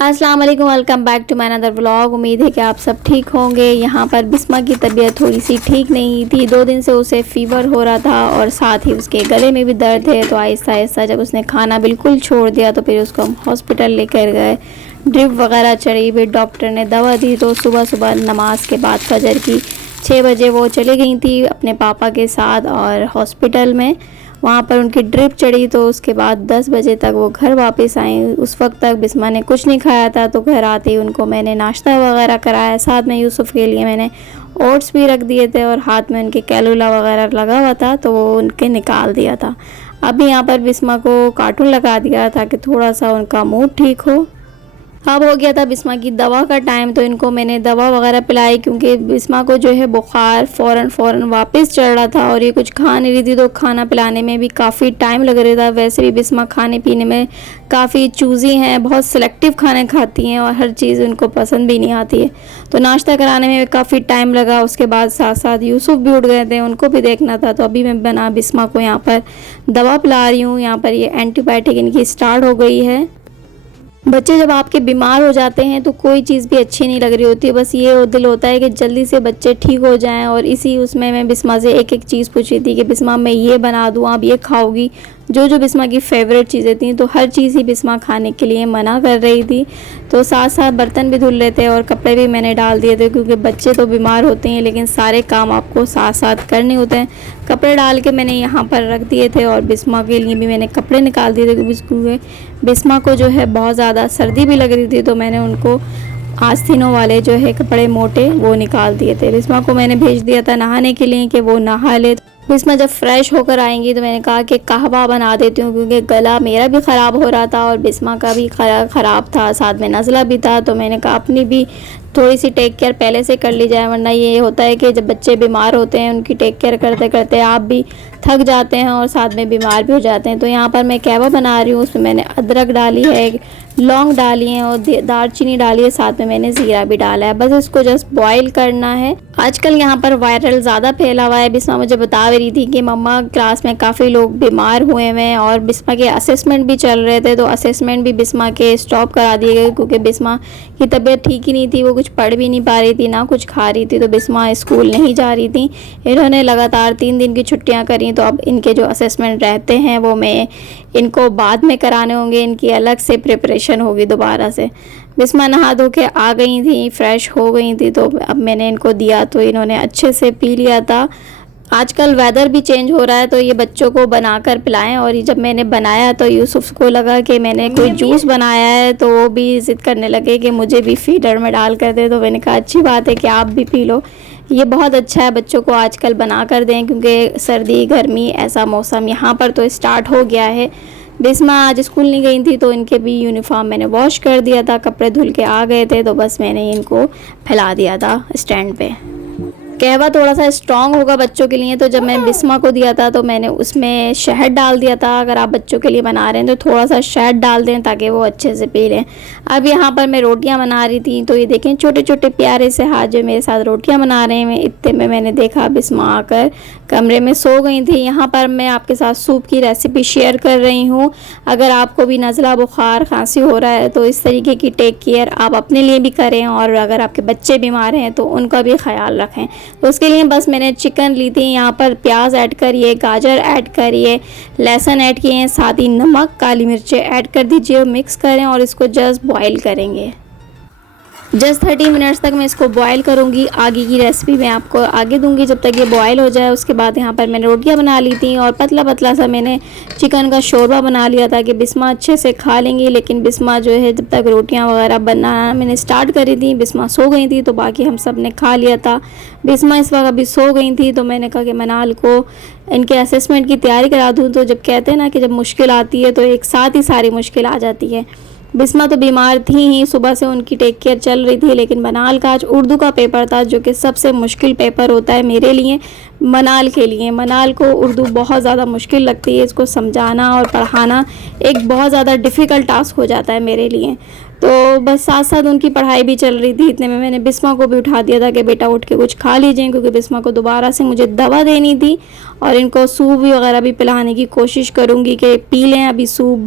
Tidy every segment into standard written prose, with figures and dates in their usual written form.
अस्सलाम वालेकुम, welcome back to my another vlog. उम्मीद है कि आप सब ठीक होंगे। यहाँ पर बिस्मा की तबीयत थोड़ी सी ठीक नहीं थी। 2 दिन से उसे फ़ीवर हो रहा था और साथ ही उसके गले में भी दर्द है। तो आहिस्ता आहिस्ता जब उसने खाना बिल्कुल छोड़ दिया तो फिर उसको हम हॉस्पिटल लेकर गए। ड्रिप वगैरह चढ़ी, फिर डॉक्टर ने दवा दी। तो सुबह सुबह नमाज के बाद फजर की 6 बजे वो चली गई थी अपने पापा के साथ और हॉस्पिटल में वहाँ पर उनकी ड्रिप चढ़ी। तो उसके बाद 10 बजे तक वो घर वापस आई। उस वक्त तक बिस्मा ने कुछ नहीं खाया था। तो घर आते ही उनको मैंने नाश्ता वगैरह कराया। साथ में यूसुफ़ के लिए मैंने ओट्स भी रख दिए थे और हाथ में उनके कैलूला वगैरह लगा हुआ था तो वो उनके निकाल दिया था। अभी यहाँ पर बिस्मा को कार्टून लगा दिया ताकि थोड़ा सा उनका मूड ठीक हो। अब हो गया था बिस्मा की दवा का टाइम। तो इनको मैंने दवा वगैरह पिलाई क्योंकि बिस्मा को जो है बुखार फ़ौरन वापस चढ़ रहा था और ये कुछ खा नहीं रही थी। तो खाना पिलाने में भी काफ़ी टाइम लग रहा था। वैसे भी बिस्मा खाने पीने में काफ़ी चूज़ी हैं, बहुत सिलेक्टिव खाने खाती हैं और हर चीज़ उनको पसंद भी नहीं आती है। तो नाश्ता कराने में काफ़ी टाइम लगा। उसके बाद साथ साथ यूसुफ़ भी उठ गए थे, उनको भी देखना था। तो अभी मैं बना बिस्मा को यहाँ पर दवा पिला रही हूँ। यहाँ पर ये एंटीबायोटिक इनकी स्टार्ट हो गई है। बच्चे जब आपके बीमार हो जाते हैं तो कोई चीज़ भी अच्छी नहीं लग रही होती है। बस ये दिल होता है कि जल्दी से बच्चे ठीक हो जाएं। और इसी उसमें मैं बिस्मा से एक एक चीज़ पूछ रही थी कि बिस्मा मैं ये बना दूँ, आप ये खाओगी। जो बिस्मा की फ़ेवरेट चीज़ें थी तो हर चीज़ ही बिस्मा खाने के लिए मना कर रही थी। तो साथ साथ बर्तन भी धुल रहे थे और कपड़े भी मैंने डाल दिए थे क्योंकि बच्चे तो बीमार होते हैं लेकिन सारे काम आपको साथ साथ करने होते हैं। कपड़े डाल के मैंने यहाँ पर रख दिए थे और बिस्मा के लिए भी मैंने कपड़े निकाल दिए थे क्योंकि बिस्मा को जो है बहुत ज़्यादा सर्दी भी लग रही थी। तो मैंने उनको आस्तीनों वाले जो है कपड़े मोटे वो निकाल दिए थे। बिस्मा को मैंने भेज दिया था नहाने के लिए कि वो नहा ले। बिस्मा जब फ्रेश होकर आएंगी तो मैंने कहा कि कहवा बना देती हूँ क्योंकि गला मेरा भी ख़राब हो रहा था और बिस्मा का भी ख़राब था, साथ में नज़ला भी था। तो मैंने कहा अपनी भी थोड़ी सी टेक केयर पहले से कर ली जाए, वरना ये होता है कि जब बच्चे बीमार होते हैं उनकी टेक केयर करते करते आप भी थक जाते हैं और साथ में बीमार भी हो जाते हैं। तो यहाँ पर मैं कहवा बना रही हूँ। उसमें मैंने अदरक डाली है, लौंग डाली है और दालचीनी डाली है, साथ में मैंने ज़ीरा भी डाला है। बस इसको जस्ट बॉईल करना है। आजकल यहाँ पर वायरल ज़्यादा फैला हुआ है। बिस्मा मुझे बता रही थी कि मम्मा क्लास में काफ़ी लोग बीमार हुए हैं और बिस्मा के असेसमेंट भी चल रहे थे। तो असेसमेंट भी बिस्मा के स्टॉप करा दिए गए क्योंकि बिस्मा की तबीयत ठीक ही नहीं थी। वो कुछ पढ़ भी नहीं पा रही थी, ना कुछ खा रही थी। तो बिस्मा स्कूल नहीं जा रही थी। इन्होंने लगातार 3 दिन की छुट्टियाँ करी। तो अब इनके जो असेसमेंट रहते हैं वो मैं इनको बाद में कराने होंगे। इनकी अलग से प्रिपरेशन होगी दोबारा से। बिस्मा नहा धो के आ गई थी, फ्रेश हो गई थी। तो अब मैंने इनको दिया तो इन्होंने अच्छे से पी लिया था। आजकल वेदर भी चेंज हो रहा है तो ये बच्चों को बनाकर पिलाएं। और ये जब मैंने बनाया तो यूसुफ़ को लगा कि मैंने कोई जूस बनाया है तो वो भी ज़िद करने लगे कि मुझे भी फीडर में डाल कर दे। तो मैंने कहा अच्छी बात है कि आप भी पी लो, ये बहुत अच्छा है बच्चों को आजकल बना कर दें क्योंकि सर्दी गर्मी ऐसा मौसम यहाँ पर तो स्टार्ट हो गया है। बिस्मा आज स्कूल नहीं गई थी तो इनके भी यूनिफॉर्म मैंने वॉश कर दिया था, कपड़े धुल के आ गए थे। तो बस मैंने इनको फैला दिया था स्टैंड पे। कहवा थोड़ा सा स्ट्रॉन्ग होगा बच्चों के लिए। तो जब मैं बिस्मा को दिया था तो मैंने उसमें शहद डाल दिया था। अगर आप बच्चों के लिए बना रहे हैं तो थोड़ा सा शहद डाल दें ताकि वो अच्छे से पी लें। अब यहाँ पर मैं रोटियाँ बना रही थी तो ये देखें छोटे छोटे प्यारे से हाथ जो मेरे साथ रोटियाँ बना रहे हैं। इतने में मैंने देखा बिस्मा आकर कमरे में सो गई थी। यहाँ पर मैं आपके साथ सूप की रेसिपी शेयर कर रही हूँ। अगर आपको भी नज़ला बुखार खांसी हो रहा है तो इस तरीके की टेक केयर आप अपने लिए भी करें और अगर आपके बच्चे बीमार हैं तो उनका भी ख्याल रखें। तो उसके लिए बस मैंने चिकन ली थी। यहाँ पर प्याज ऐड करिए, गाजर ऐड करिए, लहसुन ऐड किए हैं, साथ ही नमक काली मिर्चें ऐड कर दीजिए और मिक्स करें और इसको जस्ट बॉईल करेंगे। जस्ट 30 मिनट्स तक मैं इसको बॉयल करूँगी। आगे की रेसिपी मैं आपको आगे दूंगी जब तक ये बॉयल हो जाए। उसके बाद यहाँ पर मैंने रोटियाँ बना ली थी और पतला पतला सा मैंने चिकन का शोरबा बना लिया था कि बिस्मा अच्छे से खा लेंगी। लेकिन बिस्मा जो है जब तक रोटियाँ वगैरह बनाना मैंने स्टार्ट करी थी बिस्मा सो गई थी तो बाकी हम सब ने खा लिया था। बिस्मा इस वक्त अभी सो गई थी तो मैंने कहा कि मनाल को इनके असेसमेंट की तैयारी करा दूँ। तो जब कहते हैं ना कि जब मुश्किल आती है तो एक साथ ही सारी मुश्किल आ जाती है। बिस्मा तो बीमार थी ही, सुबह से उनकी टेक केयर चल रही थी। लेकिन मनाल का आज उर्दू का पेपर था जो कि सबसे मुश्किल पेपर होता है मेरे लिए, मनाल के लिए। मनाल को उर्दू बहुत ज़्यादा मुश्किल लगती है, इसको समझाना और पढ़ाना एक बहुत ज़्यादा डिफ़िकल्ट टास्क हो जाता है मेरे लिए। तो बस साथ साथ उनकी पढ़ाई भी चल रही थी। इतने में मैंने बिस्मा को भी उठा दिया था कि बेटा उठ के कुछ खा लीजिए, क्योंकि बिस्मा को दोबारा से मुझे दवा देनी थी और इनको सूप वगैरह भी पिलाने की कोशिश करूँगी कि पी लें। अभी सूप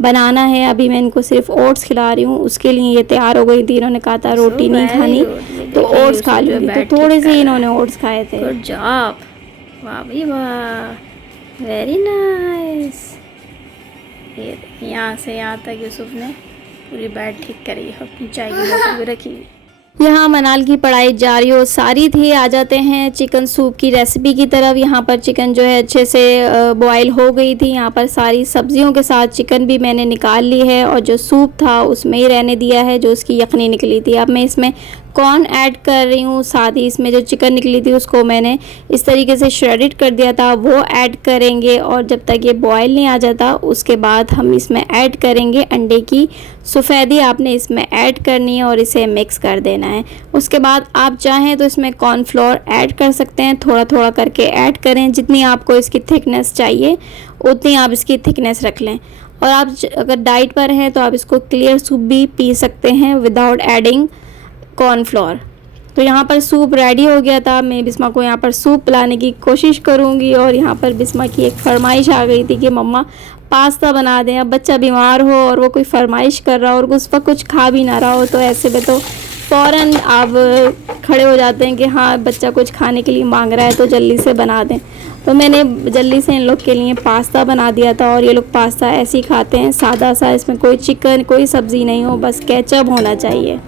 बनाना है। अभी मैं इनको सिर्फ ओट्स खिला रही हूँ, उसके लिए ये तैयार हो गई थी। इन्होंने कहा था रोटी नहीं खानी तो ओट्स खा लूँगी, तो थोड़े से इन्होंने ओट्स खाए थे। गुड जॉब, वाह भी वाह, वेरी नाइस। ये यहाँ से यहाँ तक यूसुफ ने पूरी बैट ठीक करी, अपनी चाय की बोतल भी रखी। यहाँ मनाल की पढ़ाई जारी और सारी थी। आ जाते हैं चिकन सूप की रेसिपी की तरफ। यहाँ पर चिकन जो है अच्छे से बॉयल हो गई थी। यहाँ पर सारी सब्जियों के साथ चिकन भी मैंने निकाल ली है और जो सूप था उसमें ही रहने दिया है, जो उसकी यखनी निकली थी। अब मैं इसमें कॉर्न ऐड कर रही हूँ, साथ ही इसमें जो चिकन निकली थी उसको मैंने इस तरीके से श्रेडिड कर दिया था, वो ऐड करेंगे। और जब तक ये बॉयल नहीं आ जाता उसके बाद हम इसमें ऐड करेंगे अंडे की सफ़ेदी। आपने इसमें ऐड करनी है और इसे मिक्स कर देना है। उसके बाद आप चाहें तो इसमें कॉर्नफ्लोर ऐड कर सकते हैं, थोड़ा थोड़ा करके ऐड करें। जितनी आपको इसकी थिकनेस चाहिए उतनी आप इसकी थिकनेस रख लें। और आप अगर डाइट पर हैं तो आप इसको क्लियर सूप भी पी सकते हैं विदाउट एडिंग कॉर्नफ्लोर। तो यहाँ पर सूप रेडी हो गया था। मैं बिस्मा को यहाँ पर सूप पिलाने की कोशिश करूँगी और यहाँ पर बिस्मा की एक फरमाइश आ गई थी कि मम्मा पास्ता बना दें। अब बच्चा बीमार हो और वो कोई फरमाइश कर रहा हो और उस वक्त कुछ खा भी ना रहा हो, तो ऐसे में तो फ़ौरन आप खड़े हो जाते हैं कि हाँ बच्चा कुछ खाने के लिए मांग रहा है तो जल्दी से बना दें। तो मैंने जल्दी से इन लोग के लिए पास्ता बना दिया था और ये लोग पास्ता ऐसे ही खाते हैं, सादा सा, इसमें कोई चिकन कोई सब्ज़ी नहीं हो, बस केचप होना चाहिए।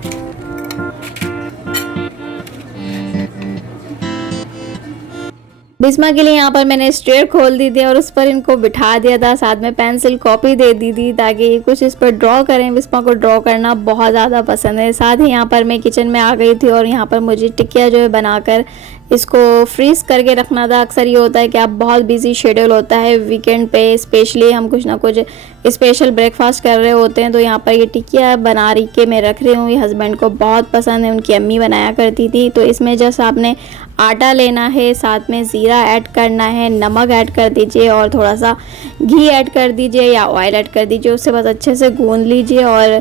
बिस्मा के लिए यहाँ पर मैंने स्टेयर खोल दी थी और उस पर इनको बिठा दिया था, साथ में पेंसिल कॉपी दे दी थी ताकि ये कुछ इस पर ड्रॉ करें। बिस्मा को ड्रॉ करना बहुत ज़्यादा पसंद है। साथ ही यहाँ पर मैं किचन में आ गई थी और यहाँ पर मुझे टिकिया जो है बनाकर इसको फ्रीज़ करके रखना था। अक्सर ये होता है कि आप बहुत बिजी शेड्यूल होता है वीकेंड पे, स्पेशली हम कुछ ना कुछ स्पेशल ब्रेकफास्ट कर रहे होते हैं। तो यहाँ पर ये टिकिया बना रही के मैं रख रही हूँ। ये हस्बैंड को बहुत पसंद है, उनकी अम्मी बनाया करती थी। तो इसमें जस्ट आपने आटा लेना है, साथ में ज़ीरा ऐड करना है, नमक ऐड कर दीजिए और थोड़ा सा घी ऐड कर दीजिए या ऑयल ऐड कर दीजिए। उससे बस अच्छे से गूंद लीजिए और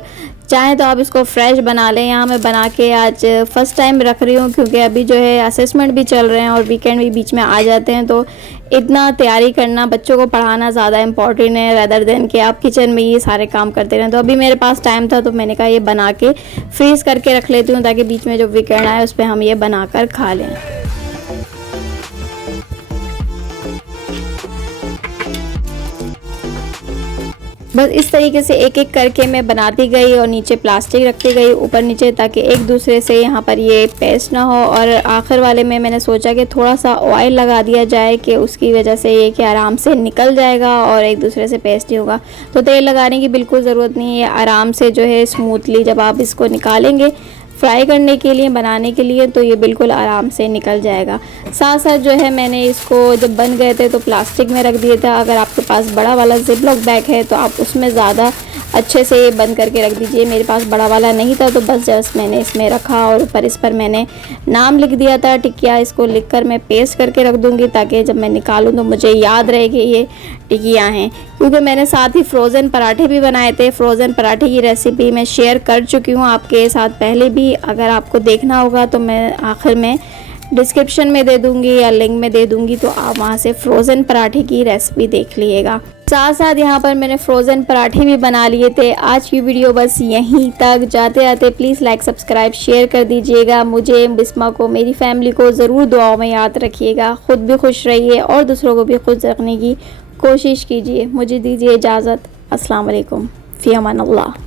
चाहे तो आप इसको फ्रेश बना लें। यहाँ मैं बना के आज फ़र्स्ट टाइम रख रही हूँ क्योंकि अभी जो है असेसमेंट भी चल रहे हैं और वीकेंड भी बीच में आ जाते हैं। तो इतना तैयारी करना, बच्चों को पढ़ाना ज़्यादा इंपॉर्टेंट है रैदर देन कि आप किचन में ये सारे काम करते रहें। तो अभी मेरे पास टाइम था तो मैंने कहा ये बना के फ्रीज़ करके रख लेती हूँ ताकि बीच में जो वीकेंड आए उस पर हम ये बना कर खा लें। बस इस तरीके से एक एक करके मैं बनाती गई और नीचे प्लास्टिक रखती गई ऊपर नीचे, ताकि एक दूसरे से यहाँ पर ये पेस्ट ना हो। और आखिर वाले में मैंने सोचा कि थोड़ा सा ऑयल लगा दिया जाए कि उसकी वजह से ये कि आराम से निकल जाएगा और एक दूसरे से पेस्ट ही होगा। तो तेल लगाने की बिल्कुल ज़रूरत नहीं है, आराम से जो है स्मूथली जब आप इसको निकालेंगे फ्राई करने के लिए, बनाने के लिए, तो ये बिल्कुल आराम से निकल जाएगा। साथ साथ जो है मैंने इसको जब बन गए थे तो प्लास्टिक में रख दिया था। अगर आपके पास बड़ा वाला जिपलॉक बैग है तो आप उसमें ज़्यादा अच्छे से ये बंद करके रख दीजिए। मेरे पास बड़ा वाला नहीं था तो बस जस्ट मैंने इसमें रखा और ऊपर इस पर मैंने नाम लिख दिया था टिकिया। इसको लिखकर मैं पेस्ट करके रख दूँगी ताकि जब मैं निकालूँ तो मुझे याद रहे कि ये टिकिया हैं। क्योंकि मैंने साथ ही फ्रोज़न पराठे भी बनाए थे। फ्रोज़न पराठे की रेसिपी मैं शेयर कर चुकी हूँ आपके साथ पहले भी। अगर आपको देखना होगा तो मैं आखिर में डिस्क्रिप्शन में दे दूँगी या लिंक में दे दूँगी, तो आप वहाँ से फ्रोज़न पराठे की रेसिपी देख लीजिएगा। साथ साथ यहाँ पर मैंने फ्रोज़न पराठे भी बना लिए थे। आज की वीडियो बस यहीं तक। जाते जाते प्लीज़ लाइक सब्सक्राइब शेयर कर दीजिएगा। मुझे, बिस्मा को, मेरी फैमिली को ज़रूर दुआओं में याद रखिएगा। ख़ुद भी खुश रहिए और दूसरों को भी खुश रखने की कोशिश कीजिए। मुझे दीजिए इजाज़त। अस्सलाम वालेकुम, फ़ी अमान अल्लाह।